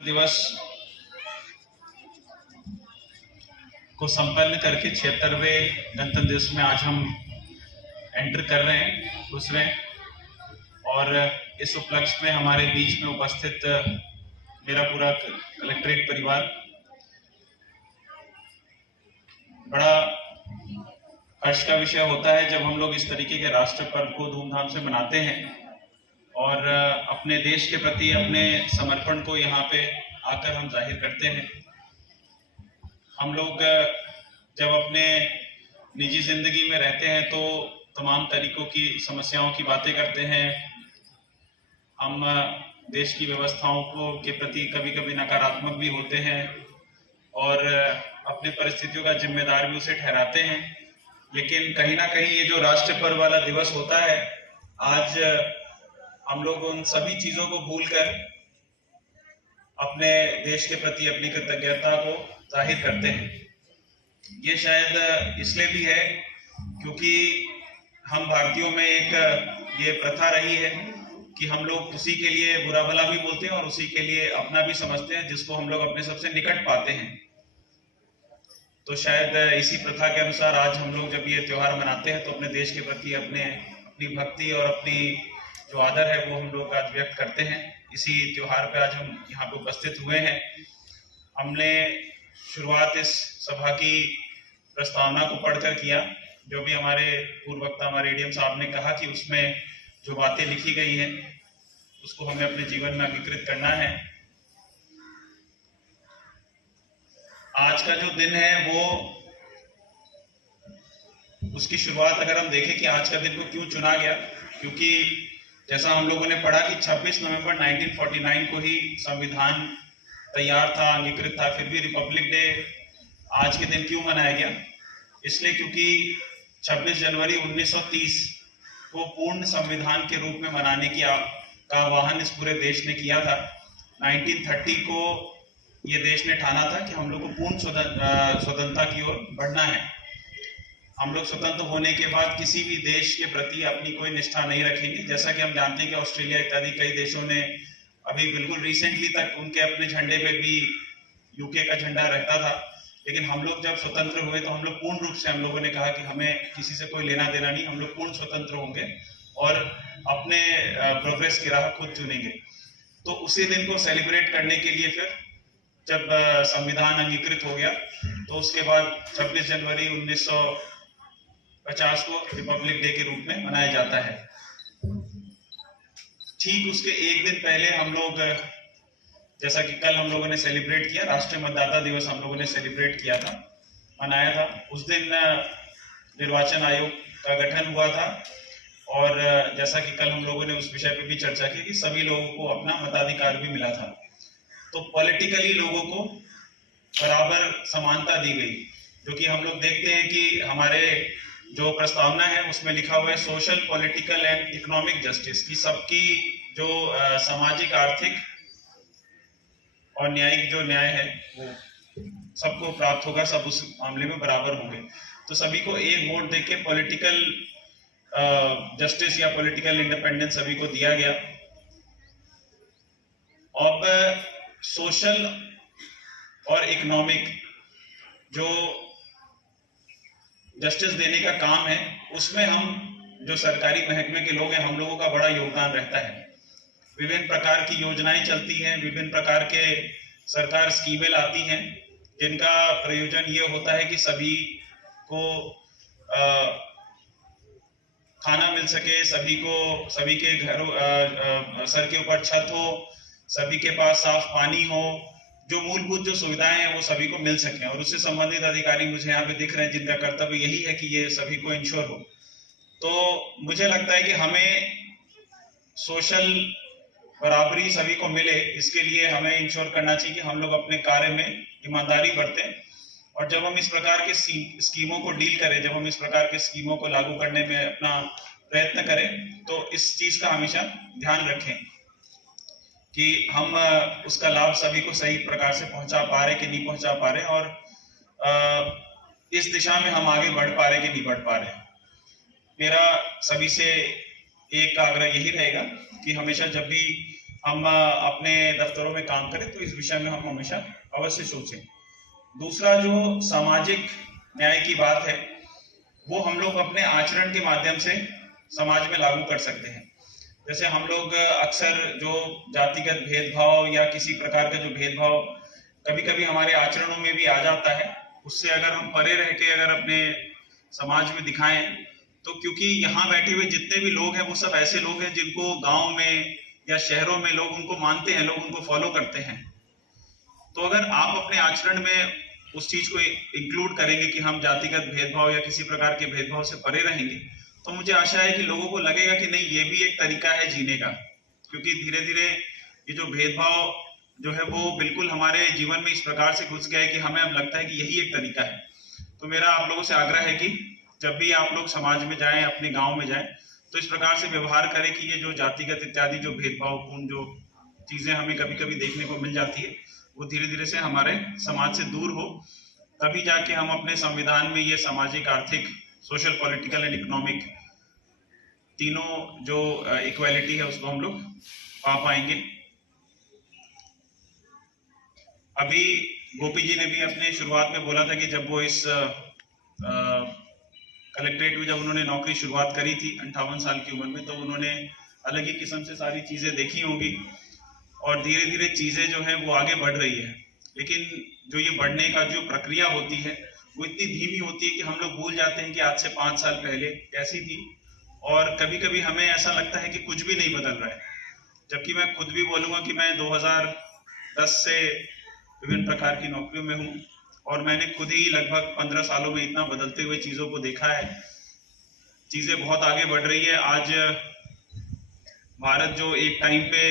दिवस को संपन्न करके 76वें गणतंत्र दिवस में आज हम एंटर कर रहे हैं, घुस रहे हैं। और इस उपलक्ष्य में हमारे बीच में उपस्थित मेरा पूरा कलेक्ट्रेट परिवार, बड़ा हर्ष का विषय होता है जब हम लोग इस तरीके के राष्ट्र पर्व को धूमधाम से मनाते हैं और अपने देश के प्रति अपने समर्पण को यहाँ पे आकर हम जाहिर करते हैं। हम लोग जब अपने निजी जिंदगी में रहते हैं तो तमाम तरीकों की समस्याओं की बातें करते हैं। हम देश की व्यवस्थाओं को के प्रति कभी कभी नकारात्मक भी होते हैं और अपनी परिस्थितियों का जिम्मेदार भी उसे ठहराते हैं। लेकिन कहीं ना कहीं ये जो राष्ट्र पर्व वाला दिवस होता है, आज हम लोग उन सभी चीजों को भूलकर अपने देश के प्रति अपनी कृतज्ञता को जाहिर करते हैं। ये शायद इसलिए भी है क्योंकि हम भारतीयों में एक ये प्रथा रही है कि हम लोग उसी के लिए बुरा भला भी बोलते हैं और उसी के लिए अपना भी समझते हैं जिसको हम लोग अपने सबसे निकट पाते हैं। तो शायद इसी प्रथा के अनुसार आज हम लोग जब ये त्योहार मनाते हैं तो अपने देश के प्रति अपनी भक्ति और अपनी जो आदर है वो हम लोग आज व्यक्त करते हैं। इसी त्योहार पे आज हम यहाँ पे उपस्थित हुए हैं। हमने शुरुआत इस सभा की प्रस्तावना को पढ़कर किया, जो भी हमारे पूर्व वक्ता हमारे एडीएम साहब ने कहा कि उसमें जो बातें लिखी गई हैं उसको हमें अपने जीवन में अंगीकृत करना है। आज का जो दिन है वो उसकी शुरुआत अगर हम देखें कि आज का दिन को क्यों चुना गया, क्योंकि जैसा हम लोगों ने पढ़ा कि 26 नवंबर 1949 को ही संविधान तैयार था, अंगीकृत था, फिर भी रिपब्लिक डे आज के दिन क्यों मनाया गया? इसलिए क्योंकि 26 जनवरी 1930 को पूर्ण संविधान के रूप में मनाने का आह्वान इस पूरे देश ने किया था। 1930 को ये देश ने ठाना था कि हम लोग को पूर्ण स्वतंत्रता की ओर बढ़ना है। हम लोग स्वतंत्र होने के बाद किसी भी देश के प्रति अपनी कोई निष्ठा नहीं रखेंगे। जैसा कि हम जानते हैं कि ऑस्ट्रेलिया इत्यादि कई देशों ने अभी बिल्कुल रिसेंटली तक उनके अपने झंडे पे भी यूके का झंडा रहता था, लेकिन हम लोग जब स्वतंत्र हुए तो हम लोग पूर्ण रूप से हम लोगों ने कहा कि हमें किसी से कोई लेना देना नहीं, हम लोग पूर्ण स्वतंत्र होंगे और अपने प्रोग्रेस की राह खुद चुनेंगे। तो उसी दिन को सेलिब्रेट करने के लिए फिर जब संविधान अंगीकृत हो गया तो उसके बाद 26 जनवरी 1950 को रिपब्लिक डे के रूप में मनाया जाता है। ठीक उसके एक दिन पहले हम लोग, जैसा कि कल हम लोगों ने सेलिब्रेट किया, राष्ट्रीय मतदाता दिवस हम लोगों ने सेलिब्रेट किया था, मनाया था। उस दिन निर्वाचन आयोग का गठन हुआ था और जैसा कि कल हम लोगों ने उस विषय पर भी चर्चा की कि सभी लोगों को अपना मताधिकार भी मिला था। तो पॉलिटिकली लोगों को बराबर समानता दी गई, जो कि हम लोग देखते हैं कि हमारे जो प्रस्तावना है उसमें लिखा हुआ है social, political and economic justice, की सबकी जो सामाजिक, आर्थिक और न्यायिक जो न्याय है वो सबको प्राप्त होगा, सब उस मामले में बराबर होंगे। तो सभी को एक वोट देके पॉलिटिकल जस्टिस या पॉलिटिकल इंडिपेंडेंस सभी को दिया गया। अब सोशल और इकोनॉमिक जो जस्टिस देने का काम है उसमें हम जो सरकारी महकमे के लोग हैं हम लोगों का बड़ा योगदान रहता है। विभिन्न प्रकार की योजनाएं चलती हैं, विभिन्न प्रकार के सरकार स्कीमें लाती हैं जिनका प्रयोजन ये होता है कि सभी को खाना मिल सके, सभी के घरों सर के ऊपर छत हो, सभी के पास साफ पानी हो, जो मूलभूत जो सुविधाएं हैं वो सभी को मिल सके। और उससे संबंधित अधिकारी मुझे यहाँ पे दिख रहे हैं जिनका कर्तव्य यही है कि ये सभी को इंश्योर हो। तो मुझे लगता है कि हमें सोशल बराबरी सभी को मिले, इसके लिए हमें इंश्योर करना चाहिए कि हम लोग अपने कार्य में ईमानदारी बरतें। और जब हम इस प्रकार के स्कीमों को डील करें, जब हम इस प्रकार के स्कीमों को लागू करने में अपना प्रयत्न करें, तो इस चीज का हमेशा ध्यान रखें कि हम उसका लाभ सभी को सही प्रकार से पहुंचा पा रहे कि नहीं पहुंचा पा रहे, और इस दिशा में हम आगे बढ़ पा रहे कि नहीं बढ़ पा रहे। मेरा सभी से एक आग्रह यही रहेगा कि हमेशा जब भी हम अपने दफ्तरों में काम करें, तो इस विषय में हम हमेशा अवश्य सोचें। दूसरा जो सामाजिक न्याय की बात है, वो हम लोग अपने आचरण के माध्यम से समाज में लागू कर सकते हैं। जैसे हम लोग अक्सर जो जातिगत भेदभाव या किसी प्रकार का जो भेदभाव कभी कभी हमारे आचरणों में भी आ जाता है, उससे अगर हम परे रह के अगर अपने समाज में दिखाएं, तो क्योंकि यहाँ बैठे हुए जितने भी लोग हैं वो सब ऐसे लोग हैं जिनको गांव में या शहरों में लोग उनको मानते हैं, लोग उनको फॉलो करते हैं। तो अगर आप अपने आचरण में उस चीज को इंक्लूड करेंगे कि हम जातिगत भेदभाव या किसी प्रकार के भेदभाव से परे रहेंगे, तो मुझे आशा है कि लोगों को लगेगा कि नहीं, ये भी एक तरीका है जीने का। क्योंकि धीरे धीरे ये जो भेदभाव जो है वो बिल्कुल हमारे जीवन में इस प्रकार से घुस गया है कि हमें अब लगता है कि यही एक तरीका है। तो मेरा आप लोगों से आग्रह है कि जब भी आप लोग समाज में जाएं, अपने गांव में जाएं, तो इस प्रकार से व्यवहार करें कि ये जो जातिगत इत्यादि जो भेदभावपूर्ण जो चीजें हमें कभी कभी देखने को मिल जाती है, वो धीरे धीरे से हमारे समाज से दूर हो। तभी जाके हम अपने संविधान में ये सामाजिक, आर्थिक, सोशल, पॉलिटिकल एंड इकोनॉमिक तीनों जो इक्वालिटी है उसको हम लोग पा पाएंगे। अभी गोपी जी ने भी अपने शुरुआत में बोला था कि जब वो इस कलेक्ट्रेट में जब उन्होंने नौकरी शुरुआत करी थी 58 साल की उम्र में, तो उन्होंने अलग ही किस्म से सारी चीजें देखी होंगी और धीरे धीरे चीजें जो है वो आगे बढ़ रही है। लेकिन जो ये बढ़ने का जो प्रक्रिया होती है वो इतनी धीमी होती है कि हम लोग भूल जाते हैं कि आज से 5 साल पहले कैसी थी, और कभी कभी हमें ऐसा लगता है कि कुछ भी नहीं बदल रहा है। जबकि मैं खुद भी बोलूंगा कि मैं 2010 से विभिन्न प्रकार की नौकरियों में हूँ और मैंने खुद ही लगभग 15 सालों में इतना बदलते हुए चीजों को देखा है। चीजें बहुत आगे बढ़ रही है। आज भारत जो एक टाइम पे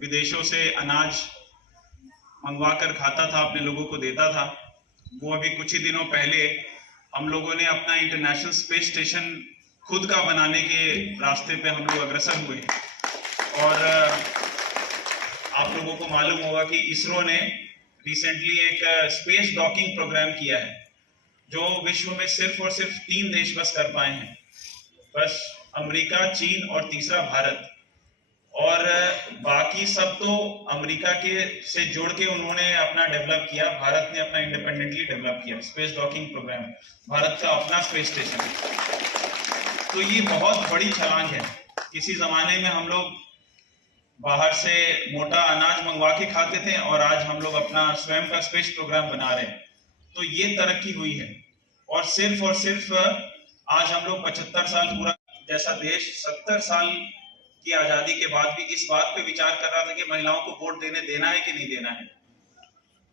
विदेशों से अनाज मंगवा कर खाता था, अपने लोगों को देता था, वो अभी कुछ ही दिनों पहले हम लोगों ने अपना इंटरनेशनल स्पेस स्टेशन खुद का बनाने के रास्ते पे हम लोग अग्रसर हुए। और आप लोगों को मालूम होगा कि इसरो ने रिसेंटली एक स्पेस डॉकिंग प्रोग्राम किया है, जो विश्व में सिर्फ और सिर्फ 3 देश बस कर पाए हैं, बस अमेरिका, चीन और तीसरा भारत। और बाकी सब तो अमेरिका के से जोड़ के उन्होंने अपना डेवलप किया, भारत ने अपना इंडिपेंडेंटली डेवलप किया स्पेस डॉकिंग प्रोग्राम, भारत का अपना स्पेस स्टेशन। तो ये बहुत बड़ी छलांग है। किसी जमाने में हम लोग बाहर से मोटा अनाज मंगवा के खाते थे और आज हम लोग अपना स्वयं का स्पेस प्रोग्राम बना रहे हैं। तो ये तरक्की हुई है। और सिर्फ आज हम लोग 75 साल पूरा जैसा देश 70 साल की आजादी के बाद भी इस बात पे विचार कर रहा था कि महिलाओं को वोट देना है कि नहीं देना है।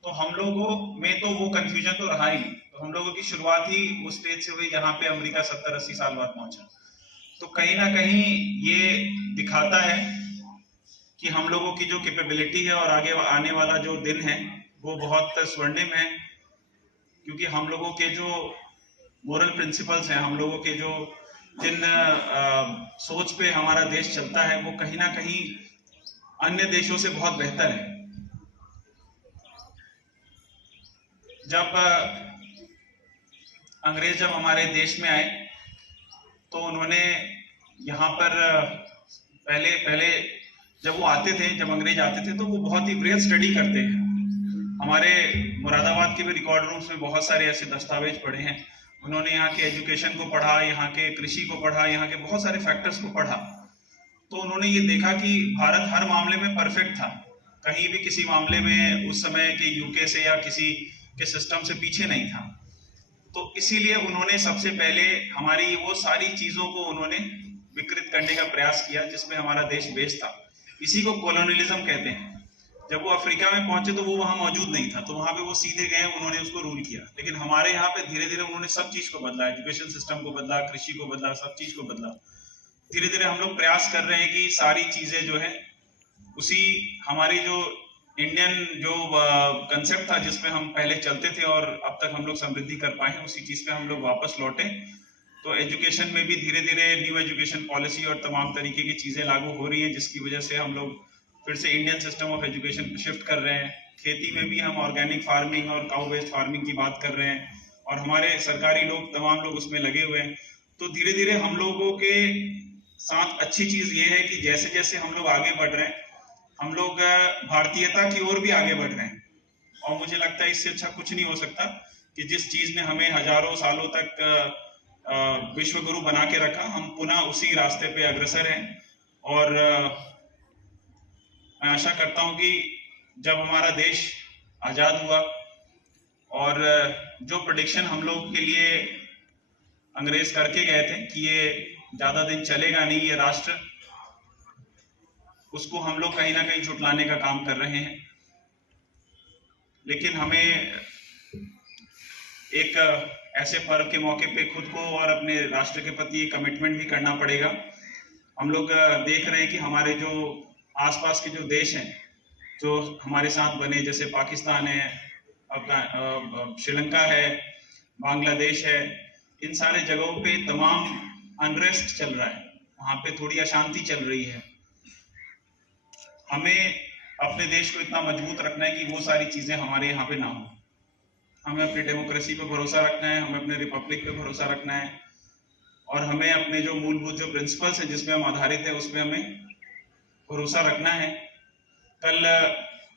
तो हम लोगों में तो वो कंफ्यूजन तो रहा ही नहीं। तो हम लोगों की शुरुआत ही उस स्टेज से हुई जहां पे अमेरिका 70-80 साल बाद पहुंचा। तो कहीं ना कहीं ये दिखाता है कि हम लोगों की जो कैपेबिलिटी है और आगे आने वाला जो दिन है वो बहुत स्वर्णिम है। क्योंकि हम लोगों के जो मोरल प्रिंसिपल्स हैं, हम लोगों के जो जिन सोच पे हमारा देश चलता है, वो कहीं ना कहीं अन्य देशों से बहुत बेहतर है। जब अंग्रेज जब हमारे देश में आए तो उन्होंने यहाँ पर पहले जब वो आते थे, जब अंग्रेज आते थे, तो वो बहुत ही बृहद स्टडी करते हैं। हमारे मुरादाबाद के भी रिकॉर्ड रूम्स में बहुत सारे ऐसे दस्तावेज पड़े हैं। उन्होंने यहाँ के एजुकेशन को पढ़ा, यहाँ के कृषि को पढ़ा, यहाँ के बहुत सारे फैक्टर्स को पढ़ा। तो उन्होंने ये देखा कि भारत हर मामले में परफेक्ट था, कहीं भी किसी मामले में उस समय के यूके से या किसी के सिस्टम से पीछे नहीं था। तो इसीलिए उन्होंने सबसे पहले हमारी वो सारी चीजों को उन्होंने विकृत करने का प्रयास किया जिसमें हमारा देश बेस था। इसी को कॉलोनियलिज्म कहते हैं। जब वो अफ्रीका में पहुंचे तो वो वहां मौजूद नहीं था, तो वहां पे वो सीधे गए, उन्होंने उसको रूल किया। लेकिन हमारे यहाँ पे धीरे धीरे उन्होंने सब चीज को बदला, एजुकेशन सिस्टम को बदला, कृषि को बदला, सब चीज को बदला। धीरे धीरे हम लोग प्रयास कर रहे हैं कि सारी चीजें जो है उसी हमारी जो इंडियन जो कंसेप्ट था जिसमें हम पहले चलते थे और अब तक हम लोग समृद्धि कर पाए हैं, उसी चीज पे हम लोग वापस लौटे। तो एजुकेशन में भी धीरे धीरे न्यू एजुकेशन पॉलिसी और तमाम तरीके की चीजें लागू हो रही हैं, जिसकी वजह से हम लोग फिर से इंडियन सिस्टम ऑफ एजुकेशन पे शिफ्ट कर रहे हैं। खेती में भी हम ऑर्गेनिक फार्मिंग और काउ बेस्ड फार्मिंग की बात कर रहे हैं और हमारे सरकारी लोग, तमाम लोग उसमें लगे हुए हैं। तो धीरे धीरे हम लोगों के साथ अच्छी चीज ये है कि जैसे जैसे हम लोग आगे बढ़ रहे हैं, हम लोग भारतीयता की ओर भी आगे बढ़ रहे हैं, और मुझे लगता है इससे अच्छा कुछ नहीं हो सकता कि जिस चीज ने हमें हजारों सालों तक विश्व गुरु बना के रखा, हम पुनः उसी रास्ते पे अग्रसर हैं। और मैं आशा करता हूं कि जब हमारा देश आजाद हुआ और जो प्रेडिक्शन हम लोग के लिए अंग्रेज करके गए थे कि ये ज्यादा दिन चलेगा नहीं ये राष्ट्र, उसको हम लोग कहीं ना कहीं झुटलाने का काम कर रहे हैं। लेकिन हमें एक ऐसे पर्व के मौके पे खुद को और अपने राष्ट्र के प्रति कमिटमेंट भी करना पड़ेगा। हम लोग देख रहे हैं कि हमारे जो आसपास के जो देश हैं जो हमारे साथ बने, जैसे पाकिस्तान है, श्रीलंका है, बांग्लादेश है, इन सारे जगहों पे तमाम अनरेस्ट चल रहा है, वहाँ पे थोड़ी अशांति चल रही है। हमें अपने देश को इतना मजबूत रखना है कि वो सारी चीजें हमारे यहाँ पे ना हो। हमें अपनी डेमोक्रेसी पे भरोसा रखना है, हमें अपने रिपब्लिक पे भरोसा रखना है, और हमें अपने जो मूलभूत जो प्रिंसिपल्स हैं जिसमें हम आधारित है उस पर हमें भरोसा रखना है। कल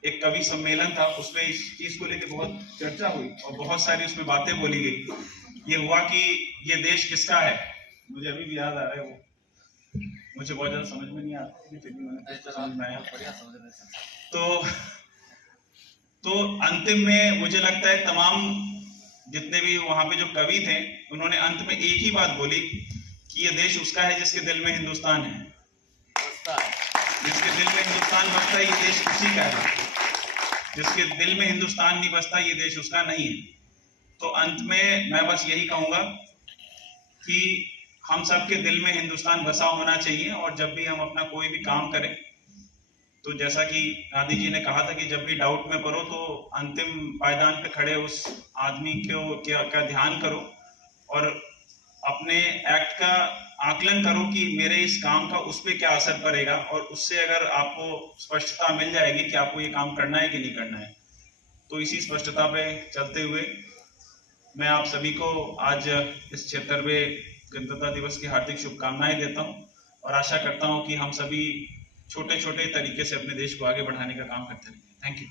एक कवि सम्मेलन था, उसमें इस चीज को लेकर बहुत चर्चा हुई और बहुत सारी उसमें बातें बोली गई। ये हुआ कि ये देश किसका है, मुझे अभी भी याद आ रहा है वो, मुझे बहुत ज्यादा समझ में नहीं आता, फिर भी मैंने समझ में आया। तो अंतिम में मुझे लगता है तमाम जितने भी वहां पे जो कवि थे उन्होंने अंत में एक ही बात बोली कि ये देश उसका है जिसके दिल में हिंदुस्तान है, जिसके दिल में हिंदुस्तान बसता है ये देश उसी का है, जिसके दिल में हिंदुस्तान नहीं बसता ये देश उसका नहीं है। तो अंत में मैं बस यही कहूंगा कि हम सबके दिल में हिंदुस्तान बसा होना चाहिए, और जब भी हम अपना कोई भी काम करें तो जैसा कि गांधी जी ने कहा था कि जब भी डाउट में पड़ो तो अंतिम पायदान पे खड़े उस आदमी को क्या ध्यान करो और अपने एक्ट का आकलन करो कि मेरे इस काम का उस पर क्या असर पड़ेगा, और उससे अगर आपको स्पष्टता मिल जाएगी कि आपको ये काम करना है कि नहीं करना है, तो इसी स्पष्टता पे चलते हुए मैं आप सभी को आज इस 76वें गणतंत्र दिवस की हार्दिक शुभकामनाएं देता हूं, और आशा करता हूं कि हम सभी छोटे छोटे तरीके से अपने देश को आगे बढ़ाने का काम करते रहेंगे। Thank you.